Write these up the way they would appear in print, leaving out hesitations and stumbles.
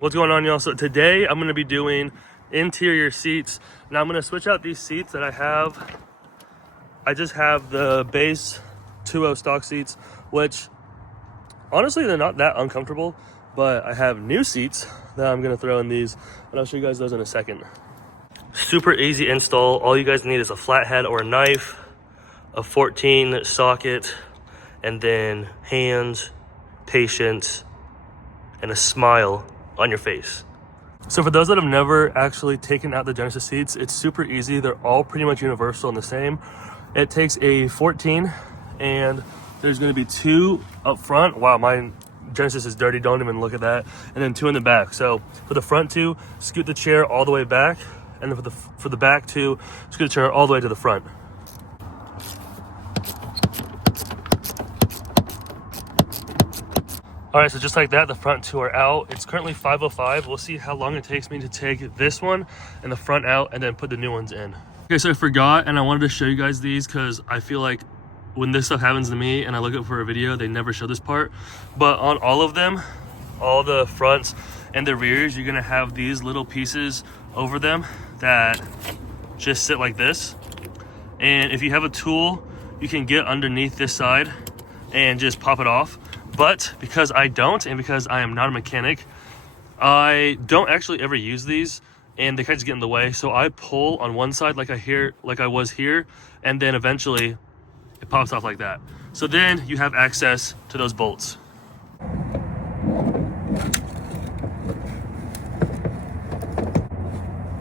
What's going on, y'all? So today I'm going to be doing interior seats. Now I'm going to switch out these seats that I have. I just have the base 2.0 stock seats, which honestly they're not that uncomfortable, but I have new seats that I'm going to throw in these, and I'll show you guys those in a second. Super easy install. All you guys need is a flathead or a knife, a 14 socket, and then hands, patience, and a smile on your face. So for those that have never actually taken out the Genesis seats, it's super easy. They're all pretty much universal and the same. It takes a 14 and there's going to be 2 up front. Wow, my Genesis is dirty, don't even look at that. And then 2 in the back. So for the front 2, scoot the chair all the way back, and then for the back 2, scoot the chair all the way to the front. All right, so just like that, the front 2 are out. It's currently 5:05. We'll see how long it takes me to take this one and the front out and then put the new ones in. Okay, so I forgot, and I wanted to show you guys these because I feel like when this stuff happens to me and I look up for a video, they never show this part. But on all of them, all the fronts and the rears, you're gonna have these little pieces over them that just sit like this. And if you have a tool, you can get underneath this side and just pop it off. But because I don't, and because I am not a mechanic, I don't actually ever use these, and they kind of just get in the way. So I pull on one side like I was here, and then eventually it pops off like that. So then you have access to those bolts.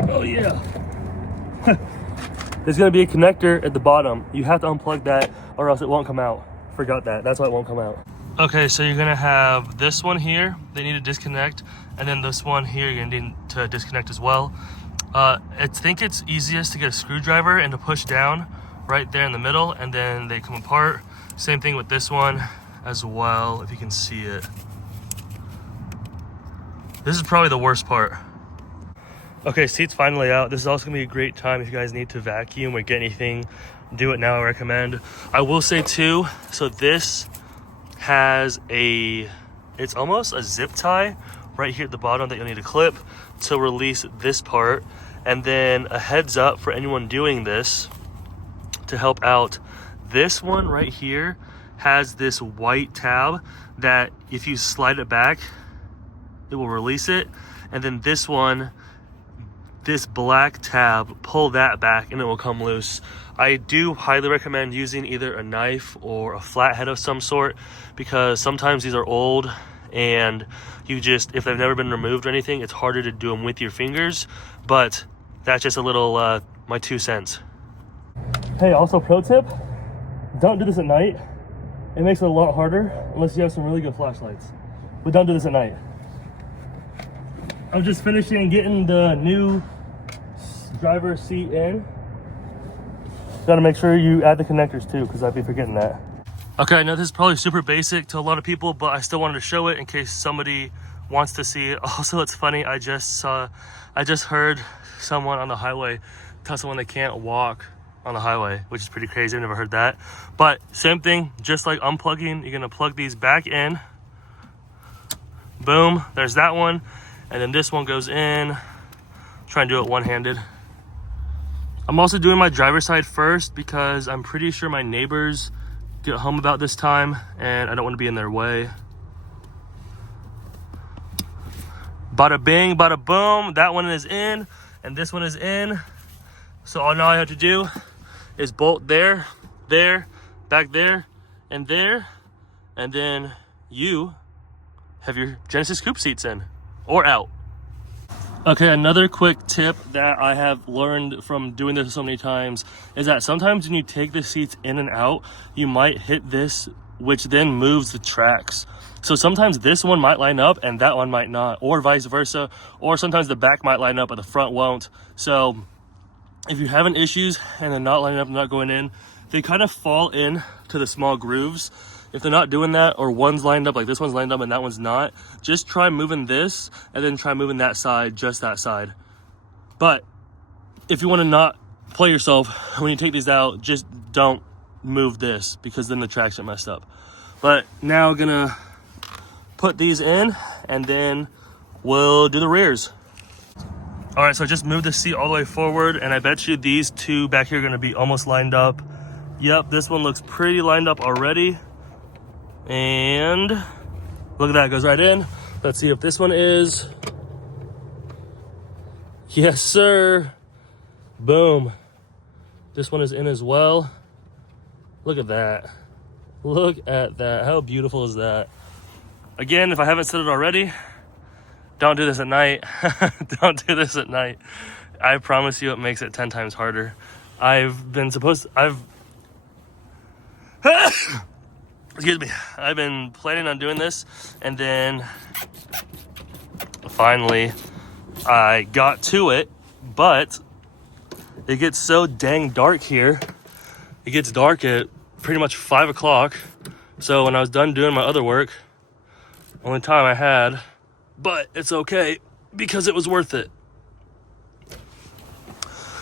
Oh yeah. There's gonna be a connector at the bottom. You have to unplug that or else it won't come out. Forgot that, that's why it won't come out. Okay, so you're gonna have this one here, they need to disconnect, and then this one here, you're gonna need to disconnect as well. I think it's easiest to get a screwdriver and to push down right there in the middle, and then they come apart. Same thing with this one as well, if you can see it. This is probably the worst part. Okay, seat's finally out. This is also gonna be a great time if you guys need to vacuum or get anything, do it now, I recommend. I will say too, so this has it's almost a zip tie right here at the bottom that you'll need to clip to release this part. And then a heads up for anyone doing this to help out, this one right here has this white tab that if you slide it back, it will release it. And then this one, this black tab, pull that back and it will come loose. I do highly recommend using either a knife or a flathead of some sort, because sometimes these are old and if they've never been removed or anything, it's harder to do them with your fingers. But that's just a little, my 2 cents. Hey, also pro tip, don't do this at night. It makes it a lot harder unless you have some really good flashlights. But don't do this at night. I'm just finishing getting the new driver's seat in. Gotta make sure you add the connectors too, because I'd be forgetting that. Okay, I know this is probably super basic to a lot of people, but I still wanted to show it in case somebody wants to see it. Also, it's funny, I just heard someone on the highway tell someone they can't walk on the highway, which is pretty crazy. I've never heard that. But same thing, just like unplugging, you're gonna plug these back in. Boom, there's that one. And then this one goes in. Try and do it one-handed. I'm also doing my driver's side first because I'm pretty sure my neighbors get home about this time and I don't want to be in their way. Bada bing, bada boom. That one is in and this one is in. So all now I have to do is bolt there, back there, and then you have your Genesis Coupe seats in or out. Okay, another quick tip that I have learned from doing this so many times is that sometimes when you take the seats in and out, you might hit this, which then moves the tracks. So sometimes this one might line up and that one might not, or vice versa, or sometimes the back might line up but the front won't. So if you're having issues and they're not lining up and not going in, they kind of fall in to the small grooves. If they're not doing that, or one's lined up, like this one's lined up and that one's not, just try moving this and then try moving that side, just that side. But if you want to not play yourself when you take these out, just don't move this, because then the tracks are messed up. But now I'm gonna put these in and then we'll do the rears. All right, so I just moved the seat all the way forward, and I bet you these two back here are gonna be almost lined up. Yep, this one looks pretty lined up already. And look at that, goes right in. Let's see if this one is. Yes, sir. Boom. This one is in as well. Look at that. Look at that. How beautiful is that? Again, if I haven't said it already, don't do this at night. Don't do this at night. I promise you it makes it 10 times harder. Excuse me. I've been planning on doing this, and then finally I got to it, but it gets so dang dark here. It gets dark at pretty much 5 o'clock. So when I was done doing my other work, only time I had, but it's okay because it was worth it.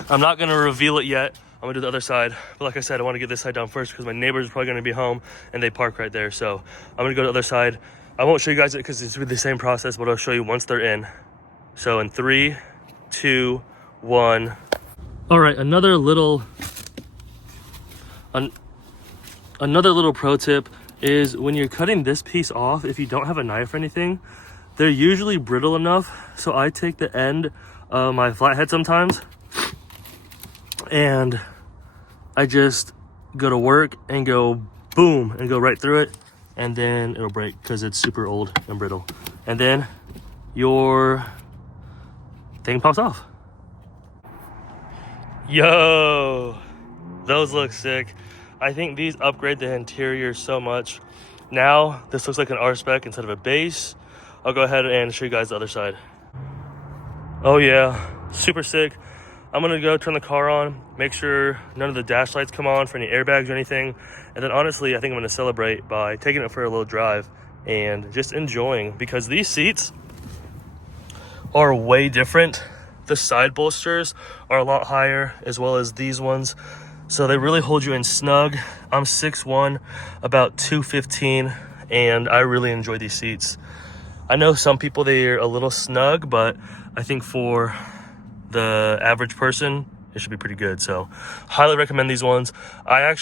I'm not gonna reveal it yet. I'm gonna do the other side. But like I said, I wanna get this side done first because my neighbors are probably gonna be home and they park right there. So I'm gonna go to the other side. I won't show you guys it because it's really the same process, but I'll show you once they're in. So in 3, 2, 1. All right, another little pro tip is when you're cutting this piece off, if you don't have a knife or anything, they're usually brittle enough. So I take the end of my flathead sometimes and I just go to work and go boom and go right through it, and then it'll break because it's super old and brittle. And then your thing pops off. Yo, those look sick. I think these upgrade the interior so much. Now this looks like an R-Spec instead of a base. I'll go ahead and show you guys the other side. Oh yeah, super sick. I'm gonna go turn the car on, make sure none of the dash lights come on for any airbags or anything. And then honestly, I think I'm gonna celebrate by taking it for a little drive and just enjoying, because these seats are way different. The side bolsters are a lot higher, as well as these ones. So they really hold you in snug. I'm 6'1", about 215, and I really enjoy these seats. I know some people, they're a little snug, but I think for the average person, it should be pretty good. So highly recommend these ones. I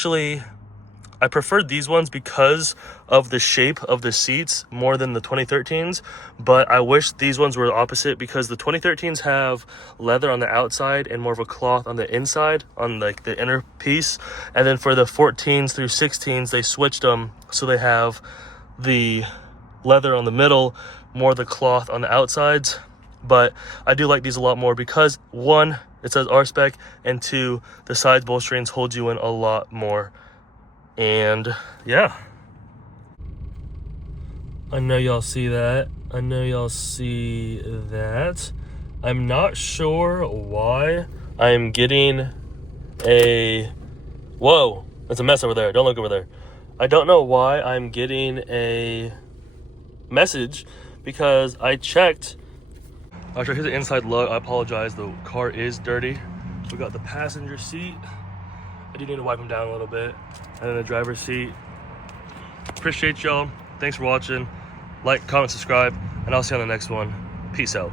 preferred these ones because of the shape of the seats more than the 2013s, but I wish these ones were the opposite, because the 2013s have leather on the outside and more of a cloth on the inside, on like the inner piece. And then for the 14s through 16s, they switched them so they have the leather on the middle, more the cloth on the outsides. But I do like these a lot more because, one, it says R-Spec, and two, the side bolsterings hold you in a lot more. And yeah, I know y'all see that. I know y'all see that. I'm not sure why I'm getting a, whoa, it's a mess over there. Don't look over there. I don't know why I'm getting a message, because I checked. Actually, here's the inside look. I apologize, the car is dirty. We got the passenger seat. I do need to wipe them down a little bit. And then the driver's seat. Appreciate y'all. Thanks for watching. Like, comment, subscribe, and I'll see you on the next one. Peace out.